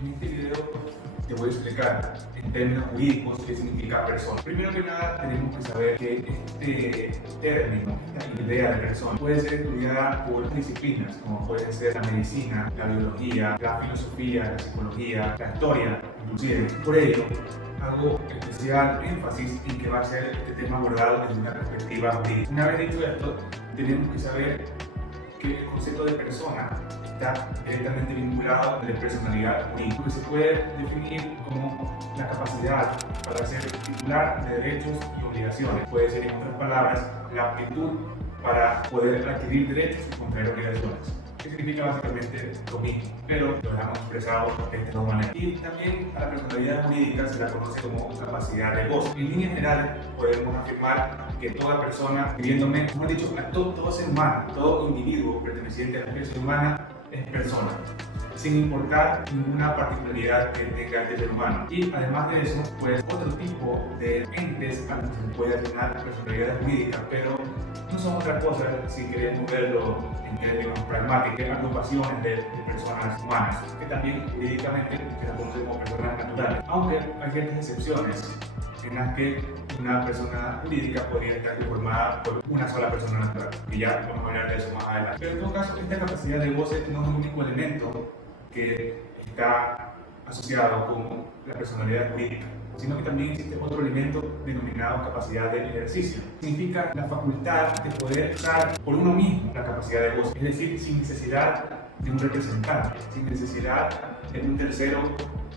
En este video te voy a explicar en términos jurídicos qué significa persona. Primero que nada, tenemos que saber que este término, esta idea de persona, puede ser estudiada por disciplinas como puede ser la medicina, la biología, la filosofía, la psicología, la historia, inclusive. Por ello, hago especial énfasis en que va a ser este tema abordado desde una perspectiva jurídica. Una vez dicho esto, tenemos que saber que el concepto de persona está directamente vinculado a la personalidad jurídica, porque se puede definir como la capacidad para ser titular de derechos y obligaciones. Puede ser, en otras palabras, la aptitud para poder adquirir derechos y contraer obligaciones. Que significa básicamente lo mismo, pero lo dejamos expresado de esta manera. Y también a la personalidad jurídica se la conoce como capacidad de goce. En líneas generales podemos afirmar que toda persona, viviéndome, como he dicho, todo ser humano, todo individuo perteneciente a la especie humana es persona, sin importar ninguna particularidad que tenga este ser humano. Y además de eso, pues otro tipo de entes a los que se puede asignar personalidad jurídica, pero no son otra cosa, si queremos verlo en términos pragmáticos, agrupaciones de personas humanas, que también jurídicamente se las conocen como personas naturales, aunque hay ciertas excepciones en las que una persona jurídica podría estar conformada por una sola persona natural, y ya vamos a hablar de eso más adelante. Pero en todo caso, esta capacidad de goce no es el único elemento que está asociado con la personalidad jurídica, sino que también existe otro elemento denominado capacidad de ejercicio. Significa la facultad de poder usar por uno mismo la capacidad de goce, es decir, sin necesidad de un representante, sin necesidad de un tercero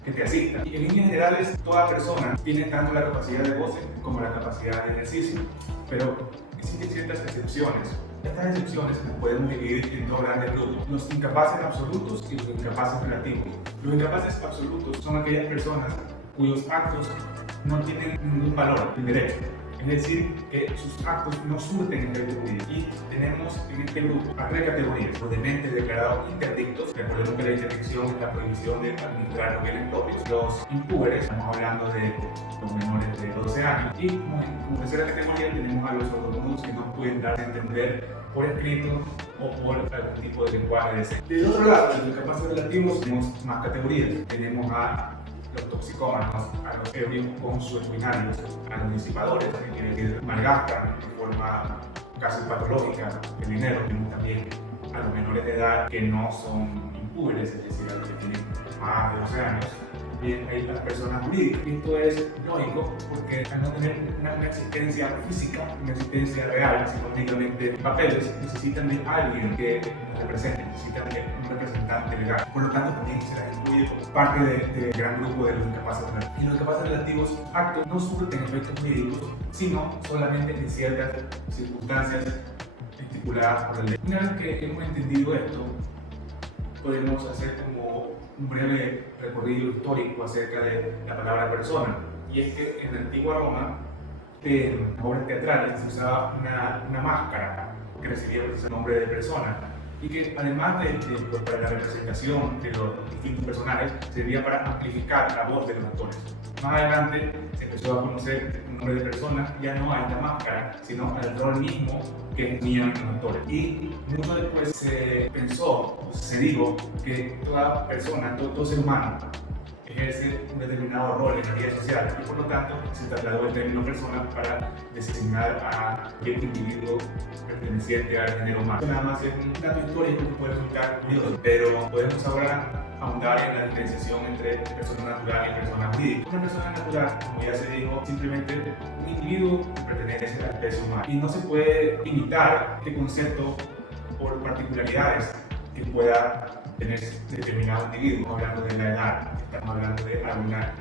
que te asista. Y en líneas generales, toda persona tiene tanto la capacidad de goce como la capacidad de ejercicio, pero existen ciertas excepciones. Estas excepciones las podemos dividir en dos grandes grupos: los incapaces absolutos y los incapaces relativos. Los incapaces absolutos son aquellas personas cuyos actos no tienen ningún valor en derecho, es decir, que sus actos no surten efecto jurídico. Y tenemos en este grupo a tres categorías: los dementes declarados interdictos, recordemos que la interdicción es la prohibición de administrar los bienes propios; los impúberes, estamos hablando de los menores de 12 años; y como tercera categoría tenemos a los sordomudos, que no pueden dar a entender por escrito o por algún tipo de lenguaje de señas. Del otro lado, los incapaces relativos, tenemos más categorías. Tenemos a los toxicómanos, a los ebrios consuetudinarios, a los disipadores, que malgastan de forma casi patológica el dinero. Tenemos también a los menores de edad que no son impúberes, es decir, a los que tienen más de 12 años. Bien, hay las personas jurídicas. Esto es lógico porque al no tener una existencia física, una existencia real, sino únicamente papeles, necesitan de alguien que los represente, necesitan de un representante legal. Por lo tanto, también se las incluye como parte del gran grupo de los incapaces relativos. Y los incapaces relativos, actos no surten efectos jurídicos, sino solamente en ciertas circunstancias estipuladas por la ley. Una vez que hemos entendido esto, podemos hacer como un breve recorrido histórico acerca de la palabra persona. Y es que en la antigua Roma, en obras teatrales, se usaba una máscara que recibía el nombre de persona, y que además pues, para la representación de los distintos personajes, servía para amplificar la voz de los actores. Más adelante se empezó a conocer el nombre de persona ya no a esta máscara, sino al rol mismo que tenían los actores. Y mucho después se pensó, se dijo, que toda persona, todo ser humano, ejerce un determinado rol en la vida social, y por lo tanto se trasladó el término persona para designar a aquel individuo perteneciente al género humano. Nada más es un dato histórico que puede resultar curioso, pero podemos ahora ahondar en la diferenciación entre persona natural y persona jurídica. Una persona natural, como ya se dijo, simplemente un individuo que pertenece a la especie humana, y no se puede limitar este concepto por particularidades que pueda tener determinado individuo. Estamos hablando de la edad, estamos hablando de alguna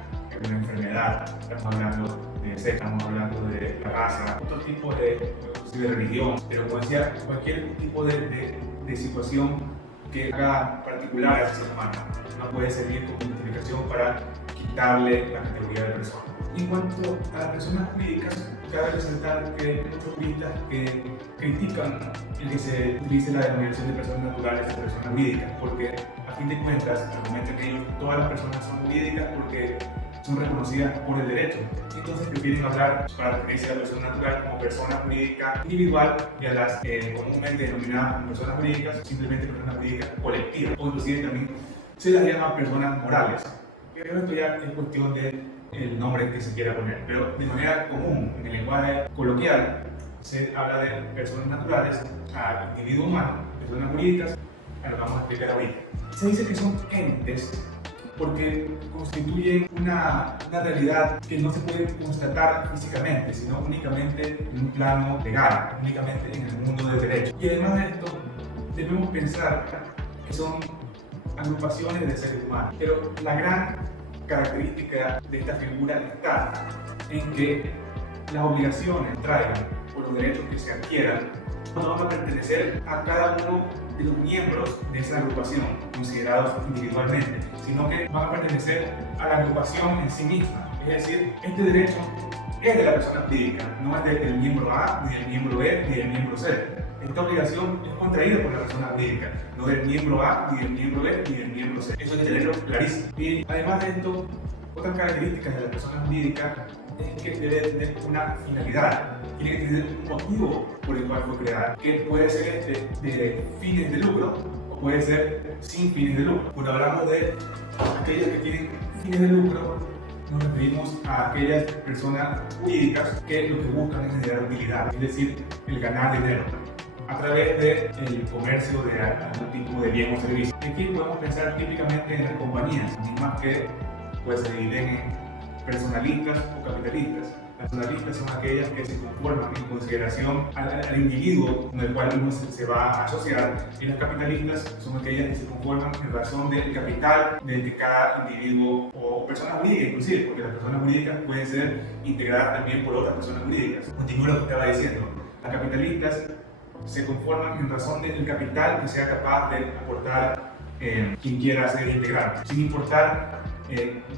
enfermedad, estamos hablando de sexo, estamos hablando de la raza, otro tipo de religión, pero como decía, cualquier tipo de situación que haga particular al ser humano no puede servir como justificación para quitarle la categoría de persona. En cuanto a las personas jurídicas, cabe resaltar que hay muchos juristas que critican el que se utilice la denominación de personas naturales y personas jurídicas, porque a fin de cuentas argumentan que todas las personas son jurídicas porque son reconocidas por el derecho. Entonces prefieren hablar, para referirse a la persona natural, como persona jurídica individual, y a las comúnmente denominadas como personas jurídicas simplemente personas jurídicas colectivas, o inclusive también se las llama personas morales. Pero esto ya es cuestión del nombre que se quiera poner. Pero de manera común, en el lenguaje coloquial, se habla de personas naturales a individuo humano, personas jurídicas, a lo que vamos a explicar ahorita. Se dice que son entes porque constituyen una realidad que no se puede constatar físicamente, sino únicamente en un plano legal, únicamente en el mundo del derecho. Y además de esto, debemos pensar que son agrupaciones de seres humanos. Pero la gran característica de esta figura está en que las obligaciones traigan o los derechos que se adquieran no van a pertenecer a cada uno de los miembros de esa agrupación considerados individualmente, sino que van a pertenecer a la agrupación en sí misma. Es decir, este derecho es de la persona jurídica, no es del miembro A, ni del miembro B, ni del miembro C. Esta obligación es contraída por la persona jurídica, no del miembro A, ni del miembro B, ni del miembro C. Eso hay que tenerlo clarísimo. Y además de esto, otras características de la persona jurídica es que debe tener una finalidad, tiene que tener un motivo por el cual fue creada, que puede ser de fines de lucro o puede ser sin fines de lucro. Cuando hablamos de aquellas que tienen fines de lucro, nos referimos a aquellas personas jurídicas que lo que buscan es generar utilidad, es decir, el ganar dinero a través del comercio de algún tipo de bien o servicio. Y aquí podemos pensar típicamente en las compañías, mismas que pues, se dividen en personalistas o capitalistas. Las personalistas son aquellas que se conforman en consideración al individuo con el cual uno se va a asociar, y las capitalistas son aquellas que se conforman en razón del capital del que cada individuo o persona jurídica inclusive, porque las personas jurídicas pueden ser integradas también por otras personas jurídicas. Continúo lo que estaba diciendo. Las capitalistas se conforman en razón del capital que sea capaz de aportar quien quiera ser integrante, sin importar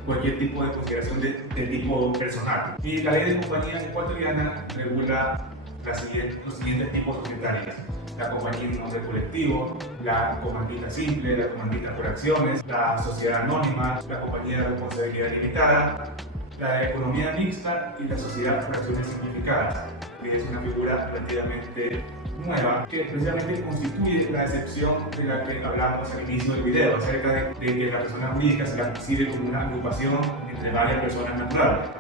cualquier tipo de consideración de tipo personal. Y la ley de compañías ecuatoriana regula los siguientes tipos societarios: la compañía en nombre colectivo, la comandita simple, la comandita por acciones, la sociedad anónima, la compañía de responsabilidad limitada, la economía mixta y la sociedad por acciones simplificadas, que es una figura relativamente nueva que precisamente constituye la excepción de la que hablamos al inicio del video, acerca de que la persona jurídica se la percibe como una agrupación entre varias personas naturales.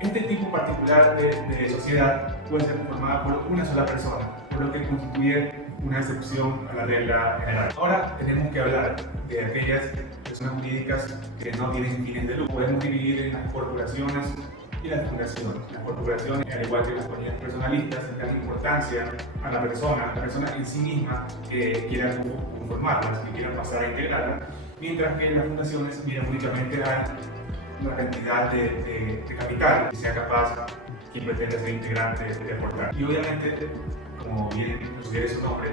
Este tipo particular de sociedad puede ser formada por una sola persona, por lo que constituye una excepción a la regla general. Ahora tenemos que hablar de aquellas personas jurídicas que no tienen fines de lucro. Podemos dividir en las corporaciones y las fundaciones. Las corporaciones, al igual que las compañías personalistas, dan importancia a la persona en sí misma que quiera conformarlas, que quiera pasar a integrarlas, mientras que las fundaciones miran únicamente a la cantidad de capital que sea capaz quien pretende ser integrante de aportar. Y obviamente, como bien sugiere su nombre,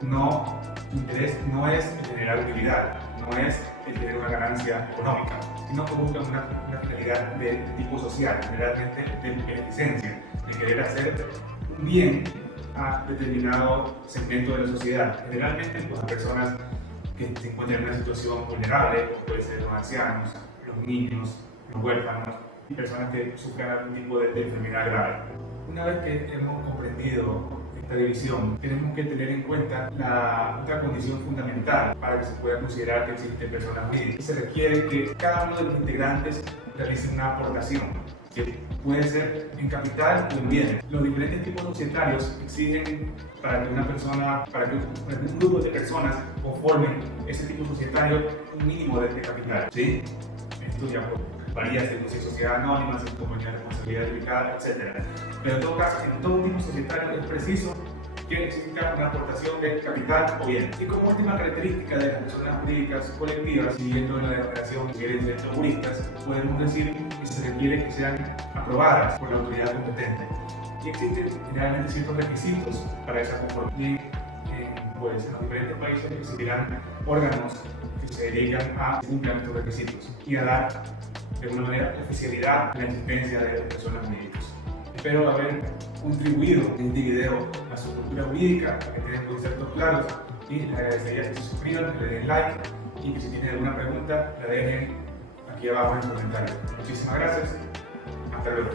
su interés no es el generar utilidad, no es el tener una ganancia económica, sino que buscan una finalidad de tipo social, generalmente de beneficencia, de querer hacer un bien a determinado segmento de la sociedad, generalmente pues, a personas que se encuentran en una situación vulnerable, como pueden ser los ancianos, los niños, los huérfanos y personas que sufran algún tipo de enfermedad grave. Una vez que hemos comprendido esta división, tenemos que tener en cuenta otra condición fundamental para que se pueda considerar que existen personas jurídicas. Se requiere que cada uno de los integrantes realice una aportación, que puede ser en capital o en bienes. Los diferentes tipos societarios exigen para que un grupo de personas conformen ese tipo societario un mínimo de capital. ¿Sí? Esto ya varía según si es sociedad anónima, si es compañía de responsabilidad limitada, etc. Pero en todo caso, en todo tipo societario es preciso que exista una aportación de capital o bien. Y como última característica de las personas jurídicas colectivas, siguiendo la declaración de derechos juristas, podemos decir que se requiere que sean aprobadas por la autoridad competente. Y existen generalmente ciertos requisitos para esa conformidad. Pues, en los diferentes países existirán órganos que se dedican a cumplir estos requisitos y a dar de alguna manera oficialidad a la existencia de personas jurídicas. Espero haber contribuido en este video a su cultura jurídica, a que tengan conceptos claros, y les agradecería que se suscriban, que le den like y que si tienen alguna pregunta la dejen aquí abajo en los comentarios. Muchísimas gracias, hasta luego.